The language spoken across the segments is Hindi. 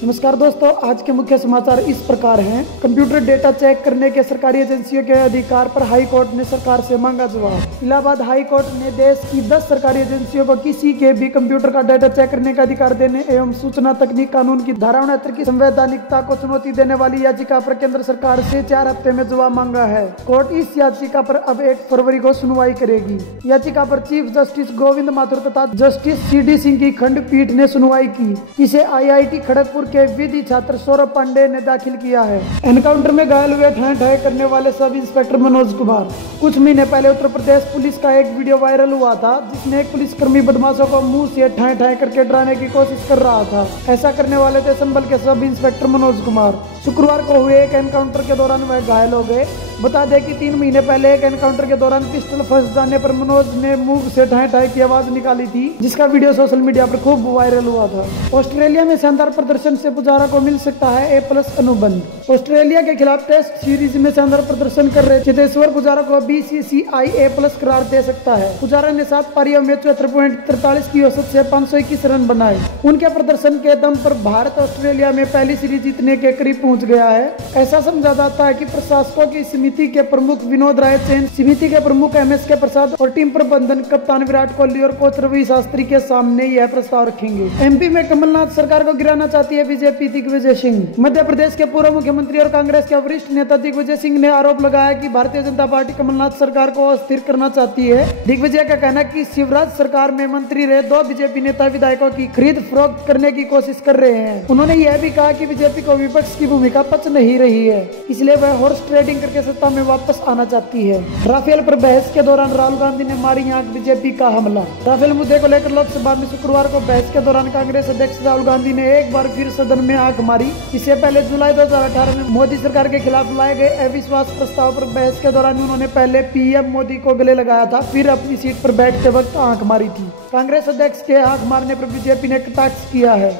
नमस्कार दोस्तों, आज के मुख्य समाचार इस प्रकार हैं। कंप्यूटर डेटा चेक करने के सरकारी एजेंसियों के अधिकार पर हाई कोर्ट ने सरकार से मांगा जवाब। इलाहाबाद हाई कोर्ट ने देश की 10 सरकारी एजेंसियों को किसी के भी कंप्यूटर का डेटा चेक करने का अधिकार देने एवं सूचना तकनीक कानून की धारा 69 की संवैधानिकता को चुनौती देने वाली याचिका पर केंद्र सरकार से 4 हफ्ते में जवाब मांगा है। कोर्ट इस याचिका पर अब 1 फरवरी को सुनवाई करेगी। याचिका पर चीफ जस्टिस गोविंद माथुर तथा जस्टिस CD सिंह की खंडपीठ ने सुनवाई की। इसे IIT खड़गपुर के विधि छात्र सौरभ पांडे ने दाखिल किया है। एनकाउंटर में घायल हुए ठाए करने वाले सब इंस्पेक्टर मनोज कुमार। कुछ महीने पहले उत्तर प्रदेश पुलिस का एक वीडियो वायरल हुआ था, जिसमें एक पुलिसकर्मी बदमाशों को मुंह से ठाए करके डराने की कोशिश कर रहा था। ऐसा करने वाले थे संभल के सब इंस्पेक्टर मनोज कुमार। शुक्रवार को हुए एक एनकाउंटर के दौरान वह घायल हो गए। बता दें कि 3 महीने पहले एक एनकाउंटर के दौरान पिस्टल फंस जाने पर मनोज ने मुंह से ठाए की आवाज निकाली थी, जिसका वीडियो सोशल मीडिया पर खूब वायरल हुआ था। ऑस्ट्रेलिया में शानदार प्रदर्शन से पुजारा को मिल सकता है A+ अनुबंध। ऑस्ट्रेलिया के खिलाफ टेस्ट सीरीज में शानदार प्रदर्शन कर रहे चेतेश्वर पुजारा को BCCI A+ करार दे सकता है। पुजारा ने 7 पारियों में 74.43 की औसत से 521 रन बनाए। उनके प्रदर्शन के दम पर भारत ऑस्ट्रेलिया में पहली सीरीज जीतने के करीब पहुंच गया है। ऐसा समझा जाता है कि प्रशासकों की समिति के प्रमुख विनोद राय चैन, समिति के प्रमुख MSK प्रसाद और टीम प्रबंधन कप्तान विराट कोहली और कोच रवि शास्त्री के सामने यह प्रस्ताव रखेंगे। MP में कमलनाथ सरकार को गिराना चाहती है बीजेपी। दिग्विजय सिंह। मध्य प्रदेश के पूर्व मुख्यमंत्री और कांग्रेस के वरिष्ठ नेता दिग्विजय सिंह ने आरोप लगाया कि भारतीय जनता पार्टी कमलनाथ सरकार को अस्थिर करना चाहती है। दिग्विजय का कहना है कि शिवराज सरकार में मंत्री रहे 2 बीजेपी नेता विधायकों की खरीद फरोख्त करने की कोशिश कर रहे हैं। उन्होंने यह भी कहा कि बीजेपी को विपक्ष की भूमिका पच नहीं रही है, इसलिए वह हॉर्स ट्रेडिंग करके सत्ता में वापस आना चाहती है। राफेल पर बहस के दौरान राहुल गांधी ने मारी आंख, बीजेपी का हमला। राफेल मुद्दे को लेकर लोकसभा में शुक्रवार को बहस के दौरान कांग्रेस अध्यक्ष राहुल गांधी ने एक बार फिर सदन में आंख मारी। इससे पहले जुलाई 2018 में मोदी सरकार के खिलाफ लाए गए अविश्वास प्रस्ताव पर बहस के दौरान उन्होंने पहले PM मोदी को गले लगाया था, फिर अपनी सीट पर बैठते वक्त आंख मारी थी। कांग्रेस अध्यक्ष के आंख मारने पर बीजेपी ने कटाक्ष किया है।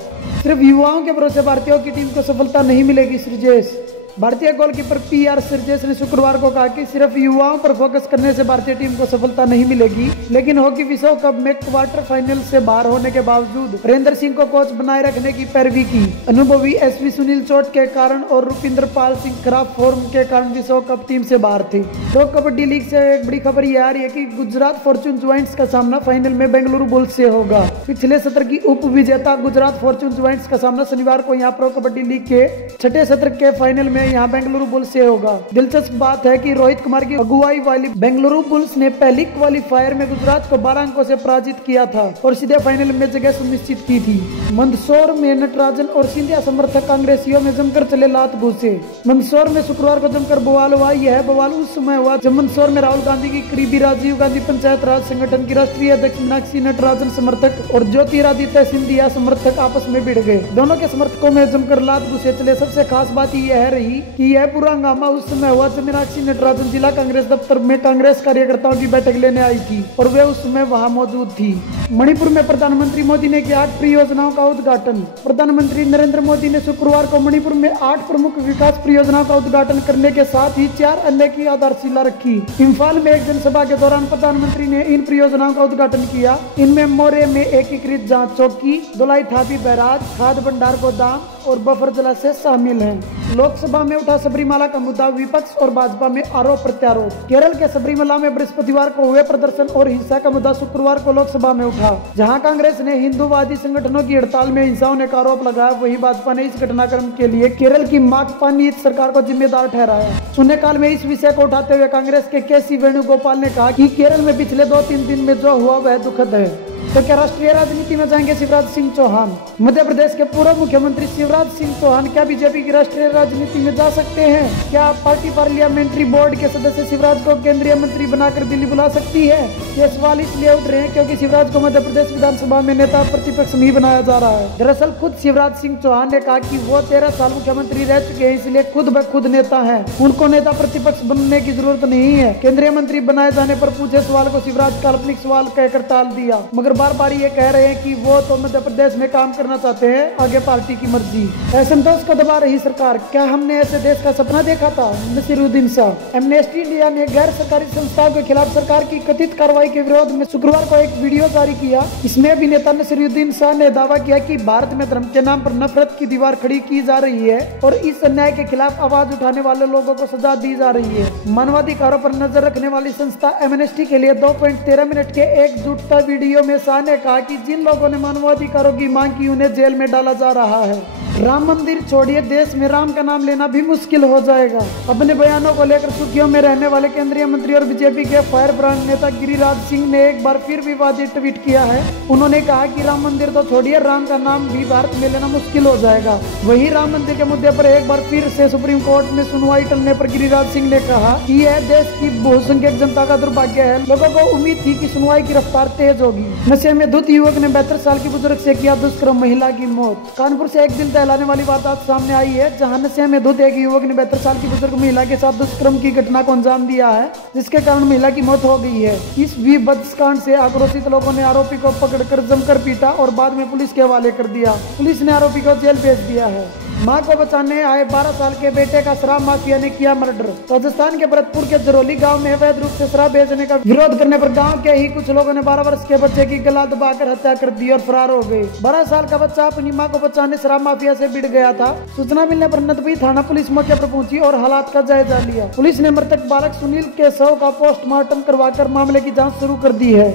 सिर्फ युवाओं के भरोसे भारतीयों की टीम को सफलता नहीं मिलेगी। श्रीजेश। भारतीय गोलकीपर PR श्रीजेश ने शुक्रवार को कहा कि सिर्फ युवाओं पर फोकस करने से भारतीय टीम को सफलता नहीं मिलेगी, लेकिन हॉकी विश्व कप में क्वार्टर फाइनल से बाहर होने के बावजूद हरेंद्र सिंह को कोच बनाए रखने की पैरवी की। अनुभवी SV सुनील चोट के कारण और रुपिंदर पाल सिंह खराब फॉर्म के कारण विश्व कप टीम से बाहर थे। प्रो कबड्डी लीग से एक बड़ी खबर यह आ रही है कि गुजरात फॉर्चून ज्वाइंट्स का सामना फाइनल में बेंगलुरु बुल्स से होगा। पिछले सत्र की उप विजेता गुजरात फॉर्चून ज्वाइंट्स का सामना शनिवार को यहाँ प्रो कबड्डी लीग के 6ठे सत्र के फाइनल में यहाँ बेंगलुरु बुल्स से होगा। दिलचस्प बात है कि रोहित कुमार की अगुवाई वाली बेंगलुरु बुल्स ने पहली क्वालीफायर में गुजरात को 12 अंकों से पराजित किया था और सीधे फाइनल में जगह सुनिश्चित की थी। मंदसौर में नटराजन और सिंधिया समर्थक कांग्रेसियों में जमकर चले लात घूसे। मंदसौर में शुक्रवार को जमकर बवाल हुआ। यह बवाल उस समय हुआ जब मंदसौर में राहुल गांधी की करीबी राजीव गांधी पंचायत राज संगठन की राष्ट्रीय अध्यक्ष मीनाक्षी नटराजन समर्थक और ज्योतिरादित्य सिंधिया समर्थक आपस में भिड़ गए। दोनों के समर्थकों में जमकर लात घूसे चले। सबसे खास बात यह रही कि यह पूरा हंगामा उस समय हुआ जब मीनाक्षी नटराजन जिला कांग्रेस दफ्तर में कांग्रेस कार्यकर्ताओं की बैठक लेने आई थी और वे उस समय वहां मौजूद थी। मणिपुर में प्रधानमंत्री मोदी ने किया 8 परियोजनाओं का उद्घाटन। प्रधानमंत्री नरेंद्र मोदी ने शुक्रवार को मणिपुर में 8 प्रमुख विकास परियोजनाओं का उद्घाटन करने के साथ ही 4 अन्य की आधारशिला रखी। इम्फाल में एक जनसभा के दौरान प्रधानमंत्री ने इन परियोजनाओं का उद्घाटन किया। इनमें मोरे में एकीकृत जांच चौकी, दोलाई थापी बैराज, खाद भंडार गोदाम और बफर जलाशय शामिल हैं। लोकसभा में उठा सबरीमाला का मुद्दा, विपक्ष और भाजपा में आरोप प्रत्यारोप। केरल के सबरीमाला में बृहस्पतिवार को हुए प्रदर्शन और हिंसा का मुद्दा शुक्रवार को लोकसभा में उठा। जहां कांग्रेस ने हिंदूवादी संगठनों की हड़ताल में हिंसा होने का आरोप लगाया, वहीं भाजपा ने इस घटनाक्रम के लिए केरल की माकपा नीति सरकार को जिम्मेदार ठहराया। शून्यकाल में इस विषय को उठाते हुए कांग्रेस के KC वेणुगोपाल ने कहा कि केरल में पिछले 2-3 दिन में जो हुआ वह दुखद है। तो क्या राष्ट्रीय राजनीति में जाएंगे शिवराज सिंह चौहान? मध्य प्रदेश के पूर्व मुख्यमंत्री शिवराज सिंह चौहान क्या बीजेपी की राष्ट्रीय राजनीति में जा सकते हैं? क्या पार्टी पार्लियामेंट्री बोर्ड के सदस्य शिवराज को केंद्रीय मंत्री बनाकर दिल्ली बुला सकती है? ये सवाल इसलिए उठ रहे हैं क्योंकि शिवराज को मध्य प्रदेश विधानसभा में नेता प्रतिपक्ष नहीं बनाया जा रहा है। दरअसल खुद शिवराज सिंह चौहान ने कहा कि वो 13 साल मुख्यमंत्री रह चुके हैं, इसलिए खुद ब खुद नेता है। उनको नेता प्रतिपक्ष बनने की जरूरत नहीं है। केंद्रीय मंत्री बनाए जाने पर पूछे सवाल को शिवराज काल्पनिक सवाल कहकर टाल दिया, मगर बार बार ये कह रहे हैं कि वो तो मध्य प्रदेश में काम करना चाहते हैं, आगे पार्टी की मर्जी। असंतोष को दबा रही सरकार, क्या हमने ऐसे देश का सपना देखा था? नसीरुद्दीन शाह। एमनेस्टी इंडिया ने गैर सरकारी संस्थाओं के खिलाफ सरकार की कथित कार्रवाई सीएए के विरोध में शुक्रवार को एक वीडियो जारी किया। इसमें अभिनेता नसीरुद्दीन शाह ने दावा किया कि भारत में धर्म के नाम पर नफरत की दीवार खड़ी की जा रही है और इस अन्याय के खिलाफ आवाज उठाने वाले लोगों को सजा दी जा रही है। मानवाधिकारों पर नजर रखने वाली संस्था एमनेस्टी के लिए 2.13 मिनट के एकजुटता वीडियो में शाह ने कहा कि जिन लोगों ने मानवाधिकारों की मांग की उन्हें जेल में डाला जा रहा है। राम मंदिर छोड़िए, देश में राम का नाम लेना भी मुश्किल हो जाएगा। अपने बयानों को लेकर सुर्खियों में रहने वाले केंद्रीय मंत्री और बीजेपी के फायर ब्रांड नेता गिरिराज सिंह ने एक बार फिर विवादित ट्वीट किया है। उन्होंने कहा कि राम मंदिर तो छोड़िए, राम का नाम भी भारत में लेना मुश्किल हो जाएगा। वहीं राम मंदिर के मुद्दे पर एक बार फिर से सुप्रीम कोर्ट में सुनवाई टलने पर गिरिराज सिंह ने कहा कि यह देश की बहुसंख्यक जनता का दुर्भाग्य है। लोगों को उम्मीद थी कि सुनवाई की रफ्तार तेज होगी। नशे में धुत युवक ने 72 साल की बुजुर्ग से किया दुष्कर्म, महिला की मौत। कानपुर से एक दिल दहलाने वाली बात सामने आई है, जहां नशे में धुत एक युवक ने 72 साल की बुजुर्ग महिला के साथ दुष्कर्म की घटना को अंजाम दिया है, जिसके कारण महिला की मौत हो गई है। इस विभत्स कांड से आक्रोशित लोगों ने आरोपी को पकड़कर जमकर पीटा और बाद में पुलिस के हवाले कर दिया। पुलिस ने आरोपी को जेल भेज दिया है। मां को बचाने आए 12 साल के बेटे का शराब माफिया ने किया मर्डर। राजस्थान के भरतपुर के जरौली गांव में अवैध रूप से शराब बेचने का विरोध करने पर गांव के ही कुछ लोगों ने 12 वर्ष के बच्चे की गला दबाकर हत्या कर दी और फरार हो गए। 12 साल का बच्चा अपनी मां को बचाने शराब माफिया से भिड़ गया था। सूचना मिलने पर नदबी थाना पुलिस मौके पर पहुंची और हालात का जायजा लिया। पुलिस ने मृतक बालक सुनील के शव का पोस्टमार्टम करवाकर मामले की जाँच शुरू कर दी है।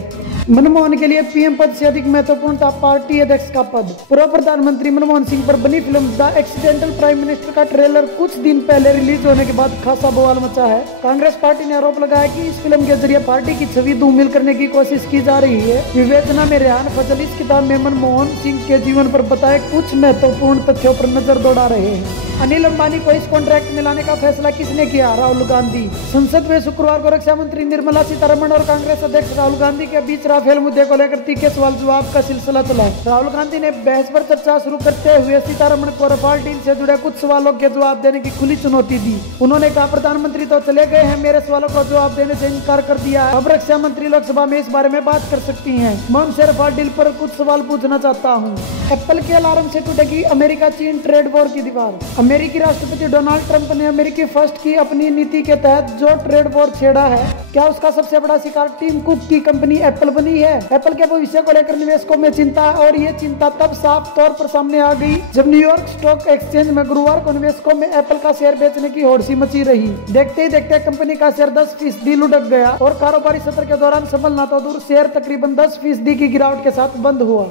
मनमोहन के लिए पीएम पद से अधिक महत्वपूर्ण था पार्टी अध्यक्ष का पद। पूर्व प्रधानमंत्री मनमोहन सिंह पर बनी film the accidental prime minister का ट्रेलर कुछ दिन पहले रिलीज होने के बाद खासा बवाल मचा है। कांग्रेस पार्टी ने आरोप लगाया कि इस फिल्म के जरिए पार्टी की छवि धूमिल करने की कोशिश की जा रही है। विवेचना में रेहान फजल इस किताब में मनमोहन सिंह के जीवन पर बताए कुछ महत्वपूर्ण तथ्यों पर नजर दौड़ा रहे हैं। अनिल अंबानी को इस कॉन्ट्रैक्ट में लाने का फैसला किसने किया? राहुल गांधी। संसद में शुक्रवार को रक्षा मंत्री निर्मला सीतारमण और कांग्रेस अध्यक्ष राहुल गांधी के बीच राफेल मुद्दे को लेकर तीखे सवाल जवाब का सिलसिला चला। राहुल गांधी ने बहस पर चर्चा शुरू करते हुए सीतारमण को रफाल डील से जुड़े कुछ सवालों के जवाब देने की खुली चुनौती दी। उन्होंने कहा, प्रधानमंत्री तो चले गए हैं, मेरे सवालों को जवाब देने से इनकार कर दिया है। अब रक्षा मंत्री लोकसभा में इस बारे में बात कर सकती हैं। मैं उनसे रफाल डील पर कुछ सवाल पूछना चाहता हूँ। एप्पल के अलार्म से टूटेगी अमेरिका चीन ट्रेड वॉर की दीवार। अमेरिकी राष्ट्रपति डोनाल्ड ट्रंप ने अमेरिकी फर्स्ट की अपनी नीति के तहत जो ट्रेड वॉर छेड़ा है, क्या उसका सबसे बड़ा शिकार टीम कुक की कंपनी एप्पल बनी है? एप्पल के भविष्य को लेकर निवेशकों में चिंता है और ये चिंता तब साफ तौर पर सामने आ गई जब न्यूयॉर्क स्टॉक एक्सचेंज में गुरुवार को निवेशकों में एप्पल का शेयर बेचने की होड़सी मची रही। देखते ही देखते कंपनी का शेयर 10% लुढ़क गया और कारोबारी सत्र के दौरान संभलना तो दूर, शेयर तकरीबन 10% की गिरावट के साथ बंद हुआ।